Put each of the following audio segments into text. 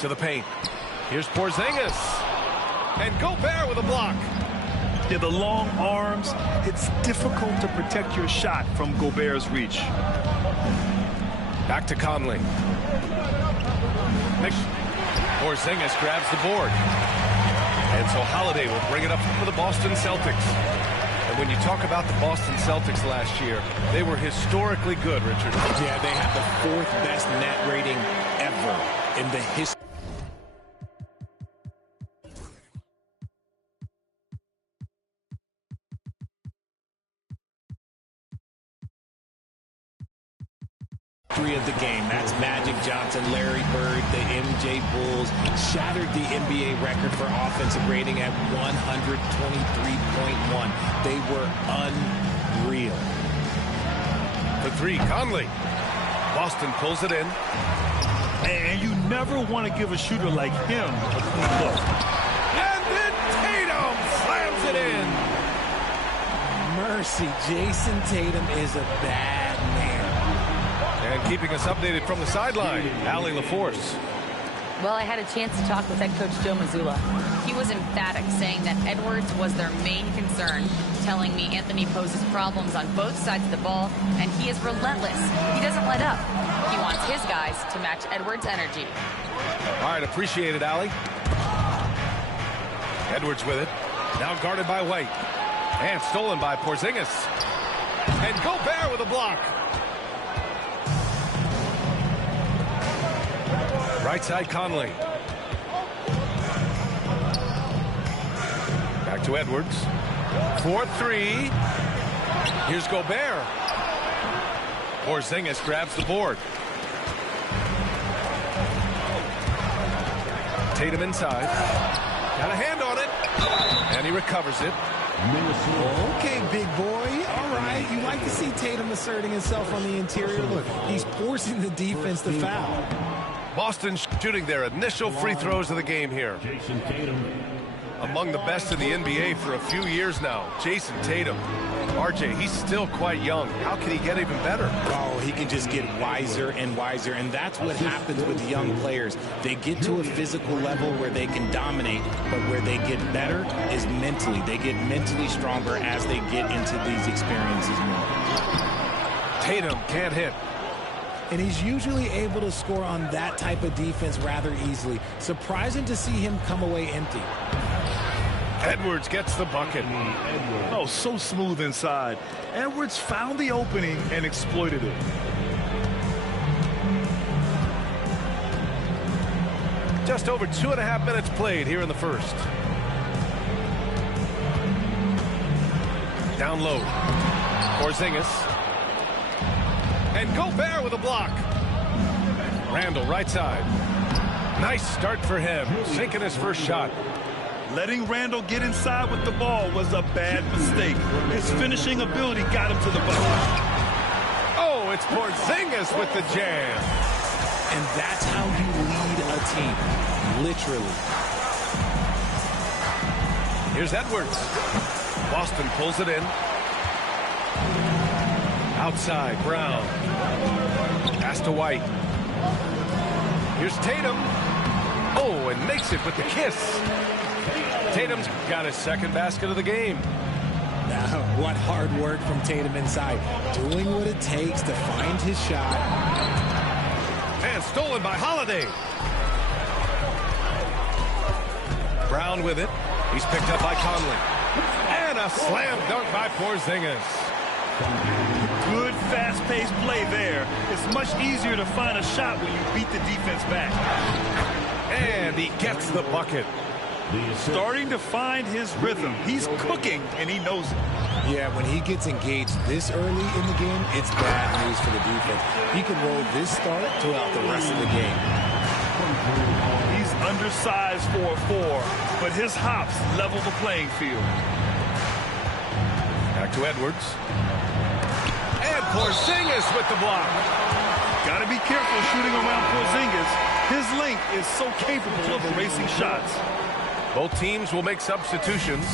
To the paint. Here's Porzingis. And Gobert with a block. Yeah, the long arms, it's difficult to protect your shot from Gobert's reach. Back to Conley. Porzingis grabs the board. And so Holiday will bring it up for the Boston Celtics. And when you talk about the Boston Celtics last year, they were historically good, Richard. Yeah, they have the 4th best net rating ever in the history of the game. That's Magic Johnson, Larry Bird, the MJ Bulls shattered the NBA record for offensive rating at 123.1. They were unreal. The 3, Conley. Boston pulls it in. And you never want to give a shooter like him a clean look. And then Tatum slams it in. Mercy, Jason Tatum is a bad man. And keeping us updated from the sideline, Allie LaForce. Well, I had a chance to talk with head coach Joe Mazzulla. He was emphatic, saying that Edwards was their main concern, telling me Anthony poses problems on both sides of the ball, and he is relentless. He doesn't let up. He wants his guys to match Edwards' energy. All right, appreciate it, Allie. Edwards with it. Now guarded by White. And stolen by Porzingis. And Gobert with a block. Right side, Conley. Back to Edwards. 4-3. Here's Gobert. Porzingis grabs the board. Tatum inside. Got a hand on it. And he recovers it. Okay, big boy. All right. You like to see Tatum asserting himself on the interior. Look, he's forcing the defense to foul. Boston shooting their initial free throws of the game here. Among the best in the NBA for a few years now, Jason Tatum. RJ, he's still quite young. How can he get even better? Oh, he can just get wiser and wiser, and that's what happens with young players. They get to a physical level where they can dominate, but where they get better is mentally. They get mentally stronger as they get into these experiences more. Tatum can't hit. And he's usually able to score on that type of defense rather easily. Surprising to see him come away empty. Edwards gets the bucket. Oh, so smooth inside. Edwards found the opening and exploited it. Just over 2.5 minutes played here in the first. Down low. Porzingis. And Gobert with a block. Randall right side. Nice start for him. Sinking his first shot. Letting Randall get inside with the ball was a bad mistake. His finishing ability got him to the bucket. Oh, it's Porzingis with the jam. And that's how you lead a team. Literally. Here's Edwards. Boston pulls it in. Outside, Brown. Pass to White. Here's Tatum. Oh, and makes it with the kiss. Tatum's got his second basket of the game. Now, what hard work from Tatum inside. Doing what it takes to find his shot. And stolen by Holiday. Brown with it. He's picked up by Conley. And a slam dunk by Porzingis. Good fast-paced play there. It's much easier to find a shot when you beat the defense back. And he gets the bucket. Starting to find his rhythm. He's cooking, and he knows it. Yeah, when he gets engaged this early in the game, it's bad news for the defense. He can roll this start throughout the rest of the game. He's undersized for a 4, but his hops level the playing field. Back to Edwards. And Porzingis with the block. Got to be careful shooting around Porzingis. His length is so capable of erasing shots. Both teams will make substitutions.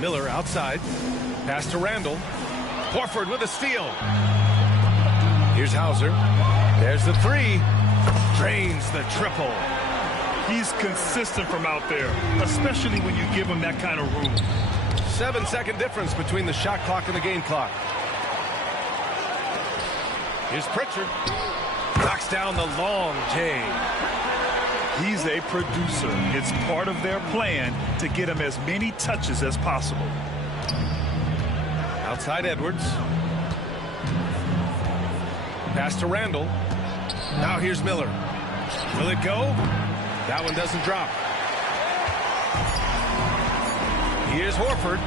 Miller outside. Pass to Randall. Horford with a steal. Here's Hauser. There's the three. Drains the triple. He's consistent from out there, especially when you give him that kind of room. 7-second difference between the shot clock and the game clock. Here's Pritchard. Knocks down the long J. He's a producer. It's part of their plan to get him as many touches as possible. Outside Edwards. Pass to Randall. Now here's Miller. Will it go? That one doesn't drop. Here's Horford.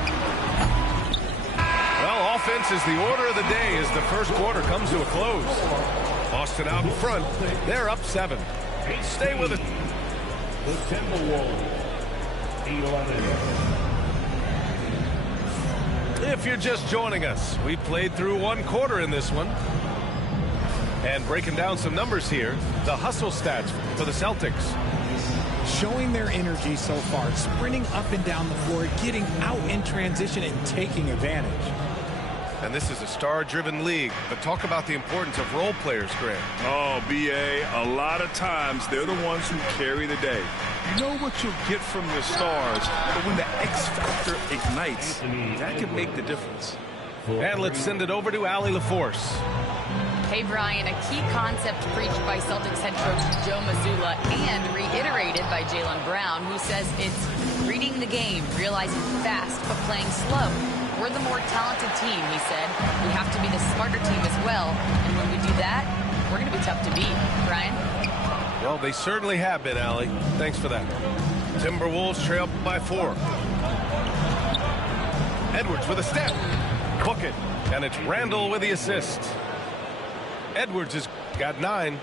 Well, offense is the order of the day as the first quarter comes to a close. Boston out in front. They're up 7. Stay with it. The Timberwolves, 11. If you're just joining us, we played through one quarter in this one. And breaking down some numbers here, the hustle stats for the Celtics. Showing their energy so far, sprinting up and down the floor, getting out in transition and taking advantage. And this is a star-driven league, but talk about the importance of role players, Grant. Oh, B.A., a lot of times they're the ones who carry the day. You know what you'll get from your stars, but when the X factor ignites, that can make the difference. And let's send it over to Allie LaForce. Hey, Brian, a key concept preached by Celtics head coach Joe Mazzulla and reiterated by Jaylen Brown, who says it's reading the game, realizing fast but playing slow. We're the more talented team, he said. We have to be the smarter team as well. And when we do that, we're going to be tough to beat. Brian? Well, they certainly have been, Allie. Thanks for that. Timberwolves trail by 4. Edwards with a step. Book it. And it's Randall with the assist. Edwards has got 9.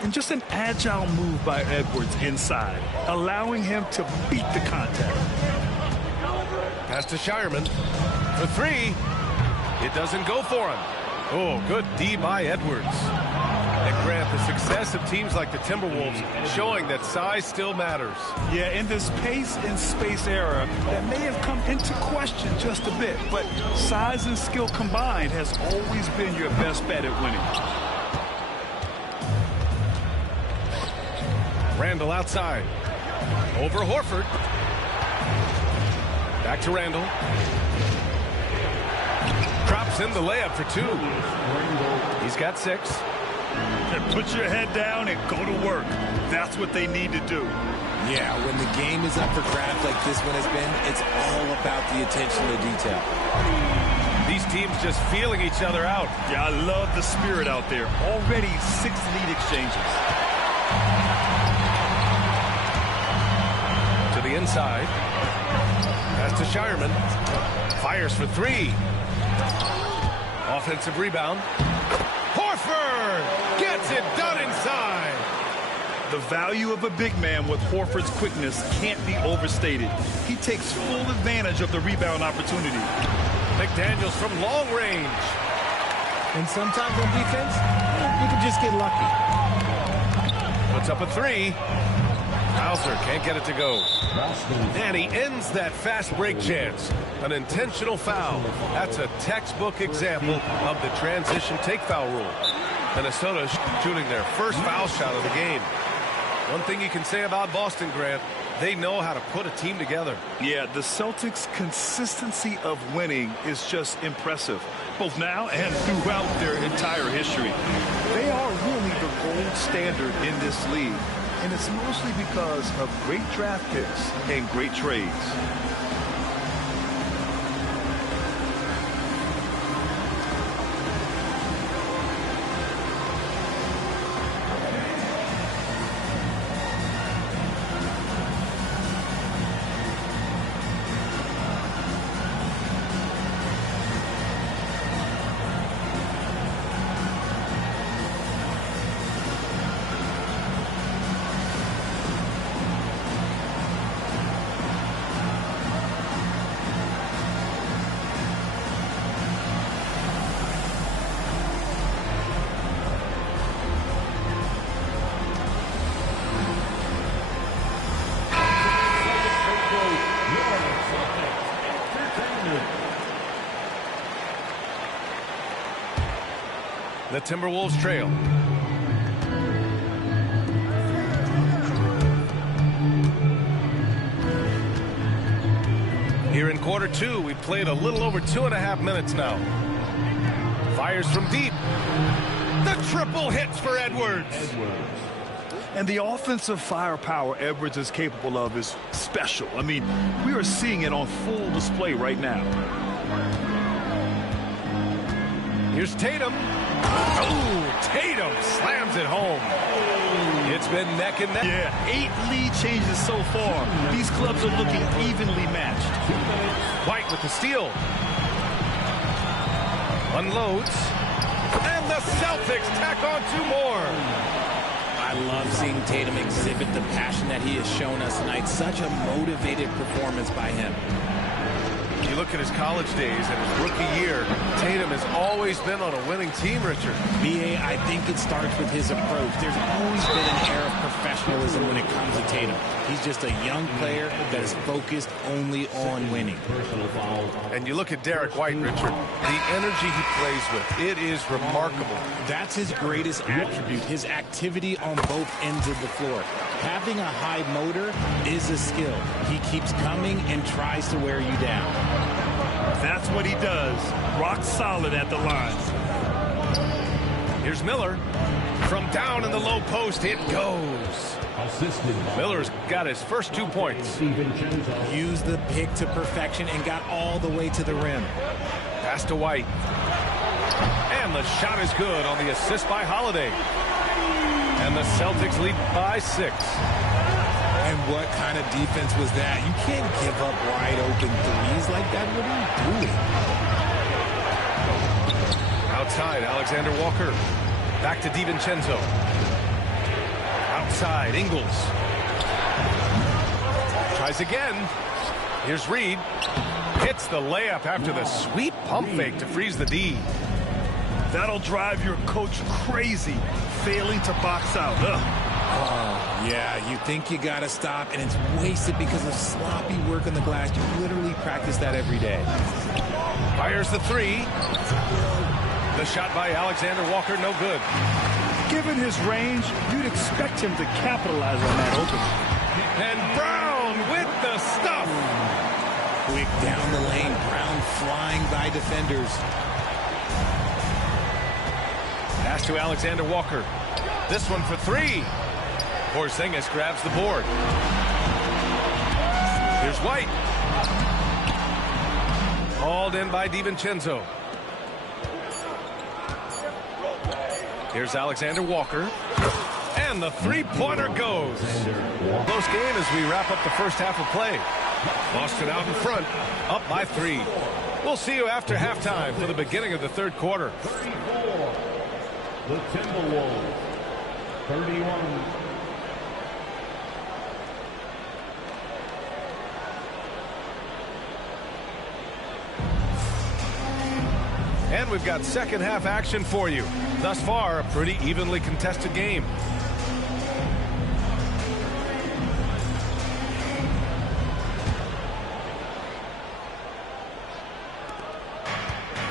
And just an agile move by Edwards inside, allowing him to beat the contact. Pass to Shireman for 3. It doesn't go for him. Oh, good D by Edwards. And Grant, the success of teams like the Timberwolves showing that size still matters. Yeah, in this pace and space era, that may have come into question just a bit, but size and skill combined has always been your best bet at winning. Randall outside. Over Horford. Back to Randall. Drops in the layup for 2. He's got 6. And put your head down and go to work. That's what they need to do. Yeah, when the game is up for grabs like this one has been, it's all about the attention to detail. These teams just feeling each other out. Yeah, I love the spirit out there. Already 6 lead exchanges. To the inside. Pass to Shireman. Fires for 3. Offensive rebound. Horford gets it done inside. The value of a big man with Horford's quickness can't be overstated. He takes full advantage of the rebound opportunity. McDaniels from long range. And sometimes on defense, you can just get lucky. Puts up a 3. Hauser can't get it to go. And he ends that fast break chance. An intentional foul. That's a textbook example of the transition take foul rule. Minnesota shooting their first foul shot of the game. One thing you can say about Boston, Grant, they know how to put a team together. Yeah, the Celtics' consistency of winning is just impressive, both now and throughout their entire history. They are really the gold standard in this league, and it's mostly because of great draft picks and great trades. The Timberwolves trail. Here in quarter two, we've played a little over 2.5 minutes now. Fires from deep. The triple hits for Edwards. And the offensive firepower Edwards is capable of is special. I mean, we are seeing it on full display right now. Here's Tatum. Oh, Tatum slams it home. It's been neck and neck. Yeah, 8 lead changes so far. These clubs are looking evenly matched. White with the steal. Unloads. And the Celtics tack on 2 more. I love seeing Tatum exhibit the passion that he has shown us tonight. Such a motivated performance by him. You look at his college days and his rookie year, Tatum has always been on a winning team, Richard. B.A., I think it starts with his approach. There's always been an air of professionalism when it comes to Tatum. He's just a young player that is focused only on winning. And you look at Derek White, Richard, the energy he plays with, it is remarkable. That's his greatest attribute, his activity on both ends of the floor. Having a high motor is a skill. He keeps coming and tries to wear you down. That's what he does. Rock solid at the line. Here's Miller. From down in the low post, it goes. Miller's got his first 2 points. Used the pick to perfection and got all the way to the rim. Pass to White. And the shot is good on the assist by Holiday. And the Celtics lead by 6. And what kind of defense was that? You can't give up wide open threes like that. What are you doing? Outside, Alexander Walker. Back to DiVincenzo. Outside, Ingles. Tries again. Here's Reed. Hits the layup after the sweet pump fake to freeze the D. That'll drive your coach crazy, failing to box out. Yeah, you think you got to stop, and it's wasted because of sloppy work on the glass. You literally practice that every day. Fires the 3. The shot by Alexander Walker, no good. Given his range, you'd expect him to capitalize on that opening. And Brown with the stuff. Quick down the lane, Brown flying by defenders. Pass to Alexander Walker. This one for 3. Porzingis grabs the board. Here's White. Hauled in by DiVincenzo. Here's Alexander Walker. And the 3-pointer goes. Close game as we wrap up the first half of play. Boston out in front, up by 3. We'll see you after halftime for the beginning of the third quarter. 34. The Timberwolves. 31. And we've got second half action for you. Thus far, a pretty evenly contested game.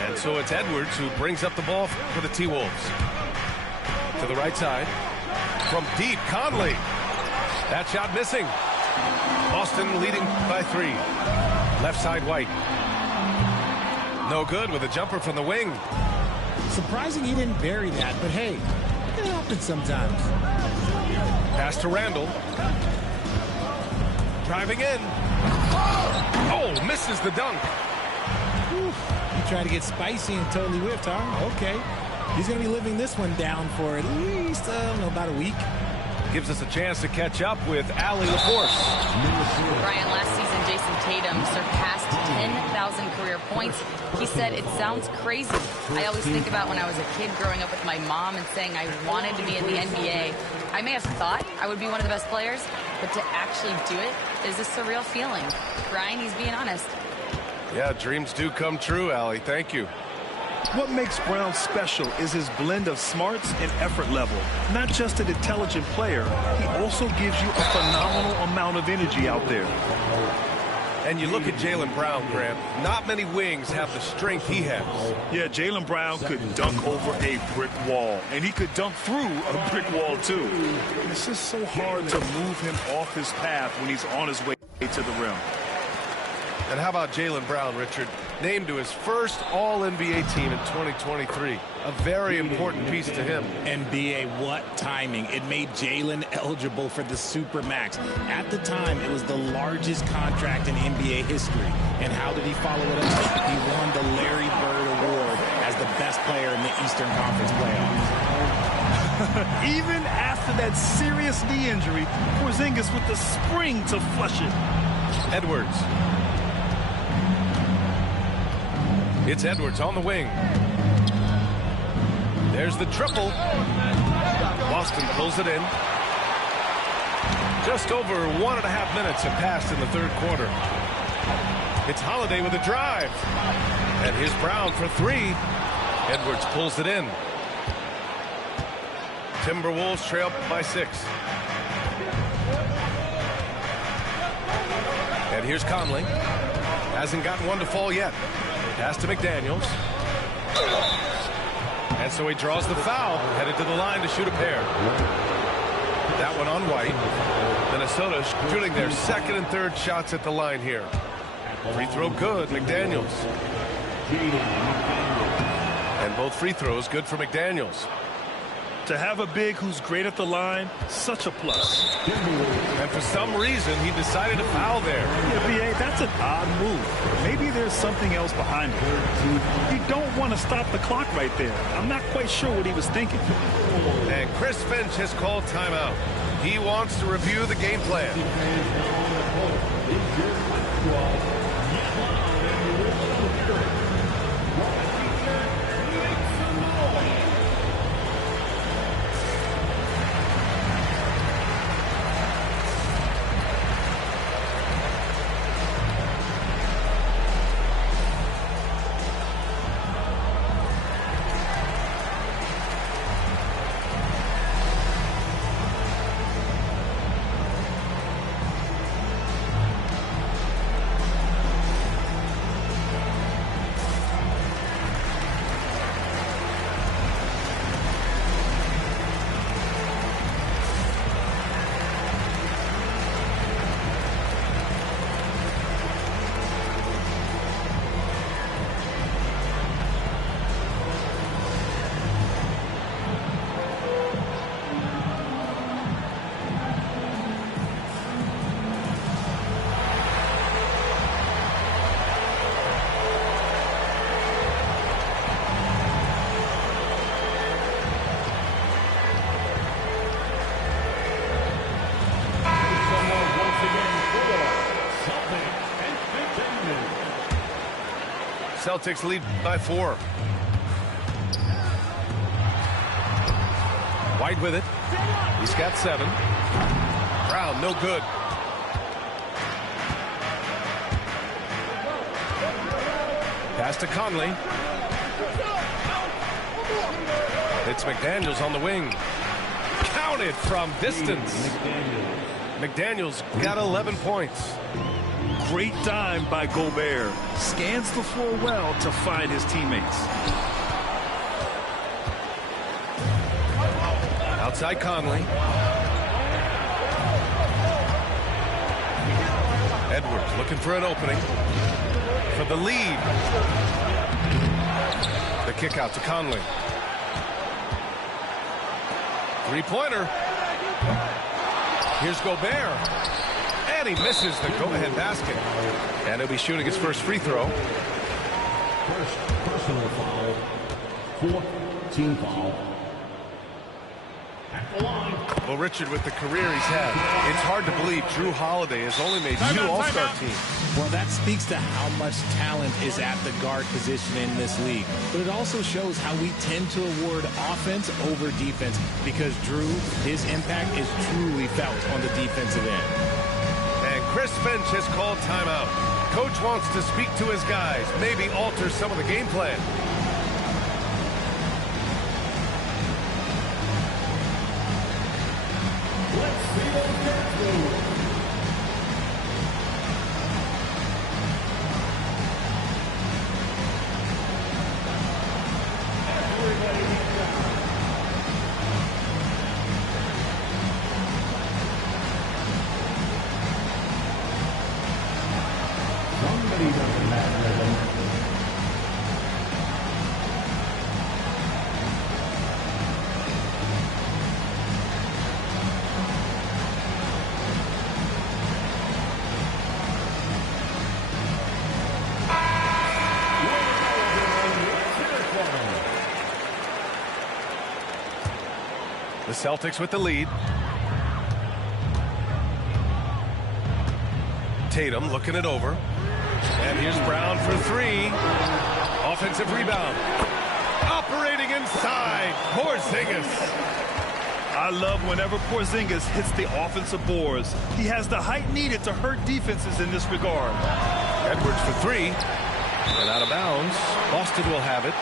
And so it's Edwards who brings up the ball for the T-Wolves. To the right side. From deep, Conley. That shot missing. Boston leading by 3. Left side, White. No good with a jumper from the wing. Surprising he didn't bury that, but hey, it happens sometimes. Pass to Randall. Driving in. Oh, misses the dunk. Whew. He tried to get spicy and totally whiffed, huh? Okay. He's going to be living this one down for at least, about a week. Gives us a chance to catch up with Allie LaForce. Brian, last season, Jason Tatum surpassed 10,000 career points. He said, it sounds crazy. I always think about when I was a kid growing up with my mom and saying I wanted to be in the NBA. I may have thought I would be one of the best players, but to actually do it is a surreal feeling. Brian, he's being honest. Yeah, dreams do come true, Allie. Thank you. What makes Brown special is his blend of smarts and effort level. Not just an intelligent player, he also gives you a phenomenal amount of energy out there. And you look at Jaylen Brown, Grant, not many wings have the strength he has. Yeah, Jaylen Brown could dunk over a brick wall, and he could dunk through a brick wall, too. It's just so hard to move him off his path when he's on his way to the rim. And how about Jaylen Brown, Richard? Named to his first All-NBA team in 2023. A very important piece to him. NBA, what timing. It made Jaylen eligible for the Supermax. At the time, it was the largest contract in NBA history. And how did he follow it up? He won the Larry Bird Award as the best player in the Eastern Conference playoffs. Even after that serious knee injury, Porzingis with the spring to flush it. Edwards. It's Edwards on the wing. There's the triple. Boston pulls it in. Just over 1.5 minutes have passed in the third quarter. It's Holiday with a drive. And here's Brown for three. Edwards pulls it in. Timberwolves trail by 6. And here's Conley. Hasn't gotten one to fall yet. Pass to McDaniels. And so he draws the foul, headed to the line to shoot a pair. That one on White. Minnesota shooting their second and third shots at the line here. Free throw good, McDaniels. And both free throws good for McDaniels. To have a big who's great at the line, such a plus. And for some reason, he decided to foul there. Yeah, B.A., that's an odd move. Maybe there's something else behind it. You don't want to stop the clock right there. I'm not quite sure what he was thinking. And Chris Finch has called timeout. He wants to review the game plan. Celtics lead by 4. White with it. He's got 7. Brown, no good. Pass to Conley. It's McDaniels on the wing. Counted from distance. McDaniels got 11 points. Great dime by Gobert. Scans the floor well to find his teammates. Outside Conley. Edwards looking for an opening. For the lead. The kick out to Conley. Three-pointer. Here's Gobert. And he misses the go-ahead basket. And he'll be shooting his first free throw. First personal foul. 4th team foul. At the line. Well, Richard, with the career he's had, it's hard to believe Drew Holiday has only made 2 All-Star teams. Well, that speaks to how much talent is at the guard position in this league. But it also shows how we tend to award offense over defense because Drew, his impact is truly felt on the defensive end. And Chris Finch has called timeout. Coach wants to speak to his guys, maybe alter some of the game plan. Let's see those dance moves. The Celtics with the lead. Tatum looking it over. And here's Brown for three. Offensive rebound. Operating inside. Porzingis. I love whenever Porzingis hits the offensive boards. He has the height needed to hurt defenses in this regard. Edwards for three. And out of bounds. Boston will have it.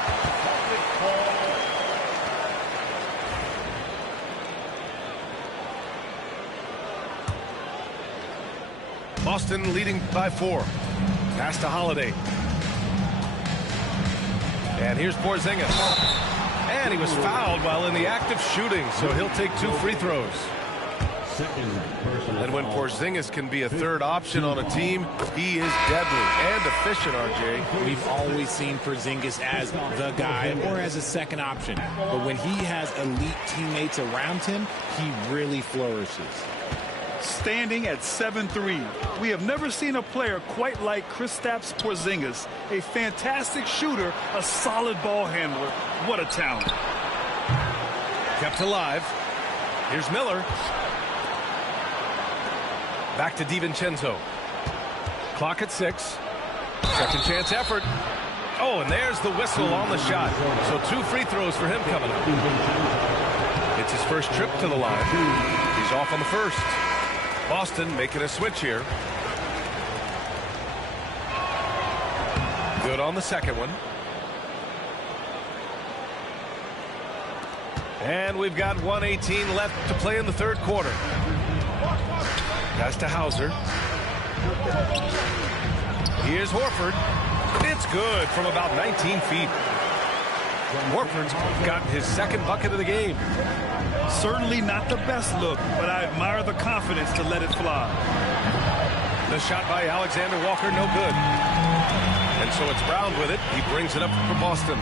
Boston leading by 4. Pass to Holiday. And here's Porzingis. And he was fouled while in the act of shooting, so he'll take 2 free throws. And when Porzingis can be a third option on a team, he is deadly and efficient, RJ. We've always seen Porzingis as the guy or as a second option. But when he has elite teammates around him, he really flourishes. Standing at 7'3", we have never seen a player quite like Kristaps Porzingis. A fantastic shooter, a solid ball handler. What a talent. Kept alive. Here's Miller. Back to DiVincenzo. Clock at 6. Second chance effort. Oh, and there's the whistle on the shot. So 2 free throws for him coming up. It's his first trip to the line. He's off on the first. Boston making a switch here. Good on the second one. And we've got 1:18 left to play in the third quarter. Pass to Hauser. Here's Horford. It's good from about 19 feet. Horford's gotten his second bucket of the game. Certainly not the best look, but I admire the confidence to let it fly. The shot by Alexander Walker, no good. And so it's Brown with it. He brings it up for Boston.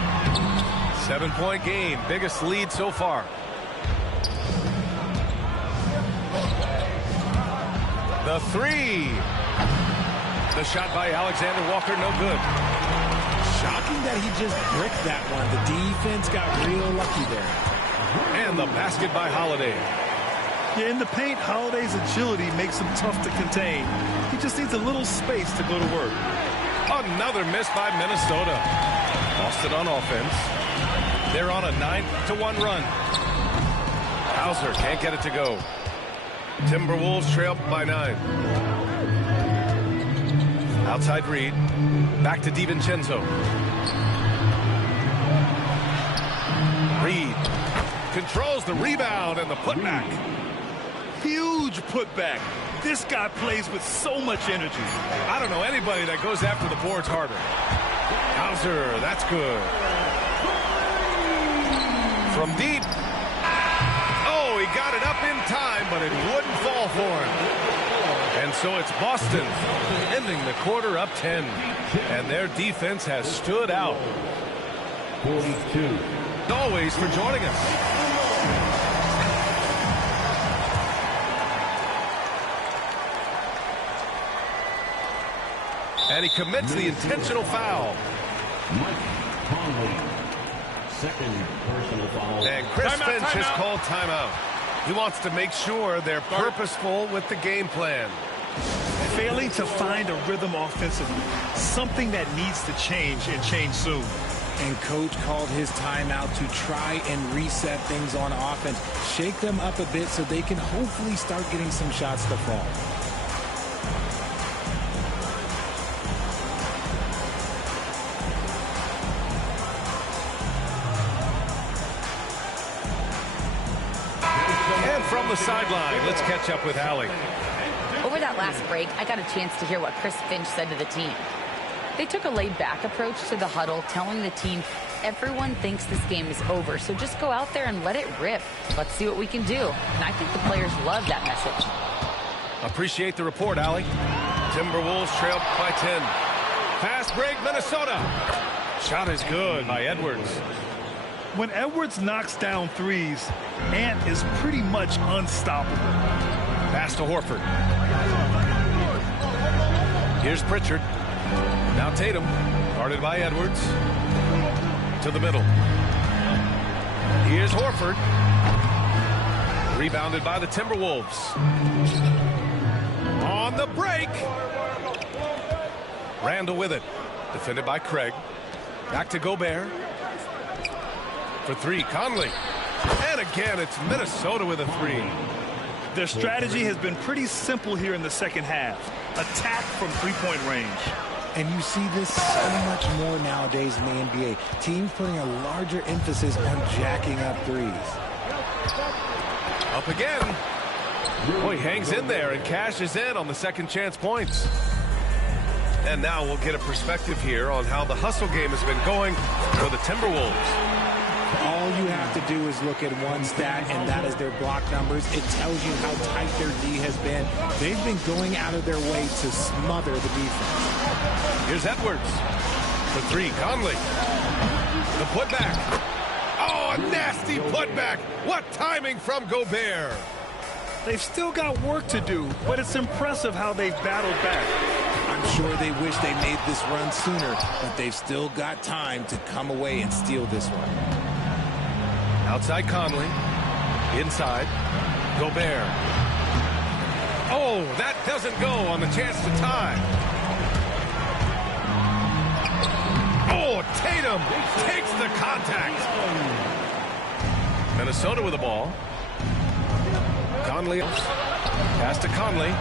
7-point game, biggest lead so far. The three. The shot by Alexander Walker, no good. Shocking that he just bricked that one. The defense got real lucky there. And the basket by Holiday. Yeah, in the paint, Holiday's agility makes him tough to contain. He just needs a little space to go to work. Another miss by Minnesota. Boston on offense. They're on a 9-1 run. Hauser can't get it to go. Timberwolves trail by 9. Outside Reed. Back to DiVincenzo. Reed controls the rebound and the putback. Huge putback. This guy plays with so much energy. I don't know anybody that goes after the boards harder. Hauser, that's good. From deep. Oh, he got it up in time, but it wouldn't fall for him. And so it's Boston ending the quarter up 10. And their defense has stood out. 42. Always for joining us. And he commits the intentional foul. Mike Conley, second personal foul. And Chris Finch has called timeout. He wants to make sure they're purposeful with the game plan. Failing to find a rhythm offensively, something that needs to change and change soon. And coach called his timeout to try and reset things on offense. Shake them up a bit so they can hopefully start getting some shots to fall. And from the sideline, let's catch up with Allie. Over that last break, I got a chance to hear what Chris Finch said to the team. They took a laid-back approach to the huddle, telling the team, everyone thinks this game is over, so just go out there and let it rip. Let's see what we can do. And I think the players love that message. Appreciate the report, Allie. Timberwolves trail by 10. Fast break, Minnesota. Shot is good by Edwards. When Edwards knocks down threes, Ant is pretty much unstoppable. Pass to Horford. Here's Pritchard. Now Tatum, guarded by Edwards. To the middle. Here's Horford. Rebounded by the Timberwolves. On the break. Randall with it. Defended by Craig. Back to Gobert. For three, Conley. And again, it's Minnesota with a three. Their strategy has been pretty simple here in the second half. Attack from three-point range. And you see this so much more nowadays in the NBA. Teams putting a larger emphasis on jacking up threes. Up again. Boy, he hangs in there and cashes in on the second chance points. And now we'll get a perspective here on how the hustle game has been going for the Timberwolves. All you have to do is look at one stat, and that is their block numbers. It tells you how tight their D has been. They've been going out of their way to smother the defense. Here's Edwards. For three, Conley. The putback. Oh, a nasty putback. What timing from Gobert. They've still got work to do, but it's impressive how they've battled back. I'm sure they wish they made this run sooner, but they've still got time to come away and steal this one. Outside Conley. Inside. Gobert. Oh, that doesn't go on the chance to tie. Oh, Tatum takes the contact. Minnesota with the ball. Conley. Pass to Conley.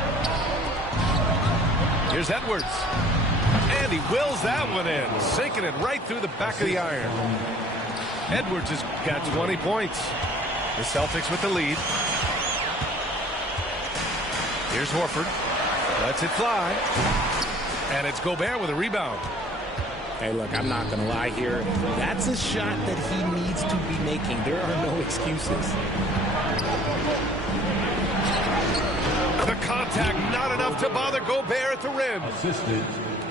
Here's Edwards. And he wills that one in, sinking it right through the back of the iron. Edwards has got 20 points. The Celtics with the lead. Here's Horford. Lets it fly. And it's Gobert with a rebound. Hey, look, I'm not going to lie here. That's a shot that he needs to be making. There are no excuses. The contact, not enough to bother Gobert at the rim. Assistant.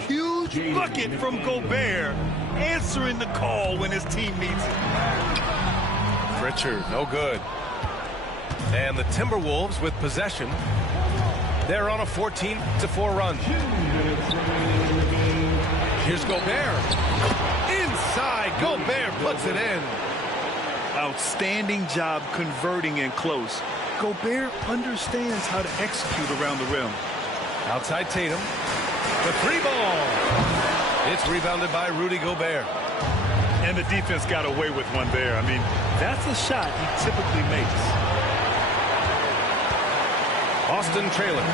Huge bucket from Gobert, answering the call when his team needs it. Pritchard, no good. And the Timberwolves with possession. They're on a 14-4 run. Here's Gobert. Inside, Gobert puts it in. Outstanding job converting in close. Gobert understands how to execute around the rim. Outside Tatum. The three ball. It's rebounded by Rudy Gobert. And the defense got away with one there. I mean, that's a shot he typically makes. Austin trailer.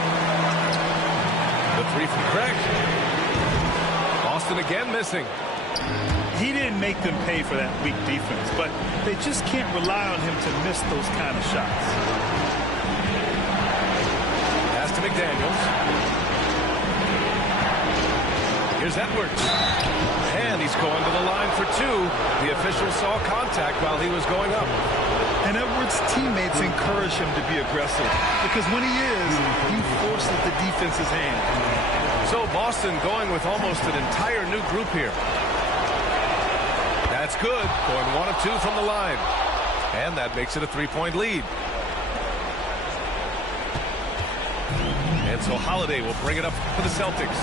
The three from Craig. Austin again missing. He didn't make them pay for that weak defense, but they just can't rely on him to miss those kind of shots. Pass to McDaniels. Here's Edwards. And he's going to the line for two. The official saw contact while he was going up. And Edwards' teammates encourage him to be aggressive because when he is, he forces the defense's hand. So Boston going with almost an entire new group here. That's good. Going 1 of 2 from the line. And that makes it a three-point lead. And so Holiday will bring it up for the Celtics.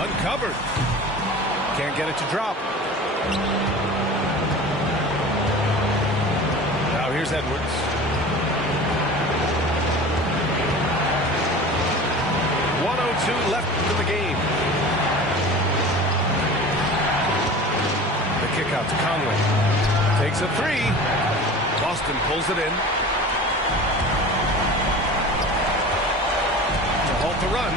Uncovered. Can't get it to drop. Now here's Edwards. .102 left in the game. The kick out to Conley. Takes a three. Boston pulls it in. To halt the run.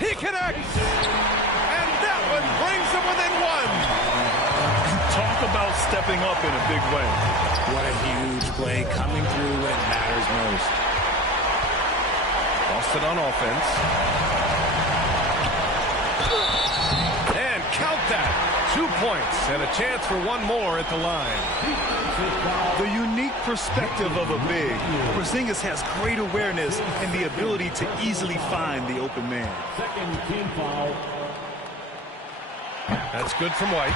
He connects. And that one brings them within one. Talk about stepping up in a big way. What a huge play coming through when it matters most. Boston on offense. And count that. 2 points and a chance for one more at the line. The unique perspective of a big. Porzingis has great awareness and the ability to easily find the open man. Second team foul. That's good from White.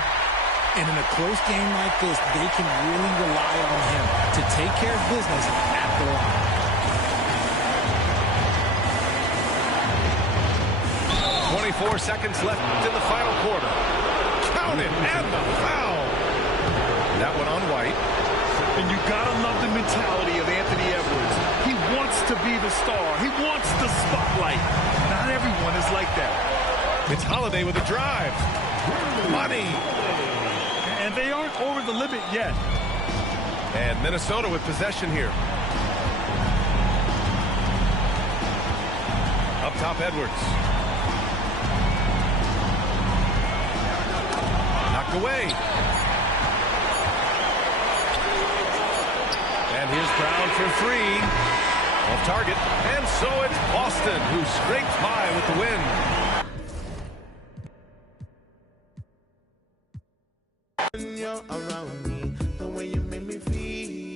And in a close game like this, they can really rely on him to take care of business at the line. 24 seconds left in the final quarter. Count it, and the foul. That one on White. And you gotta love the mentality of Anthony Edwards. He wants to be the star. He wants the spotlight. Not everyone is like that. It's Holiday with a drive. Money. And they aren't over the limit yet. And Minnesota with possession here. Up top, Edwards. Knocked away. And here's Brown for three. Off target. And so it's Boston who scrapes by with the win. When you're around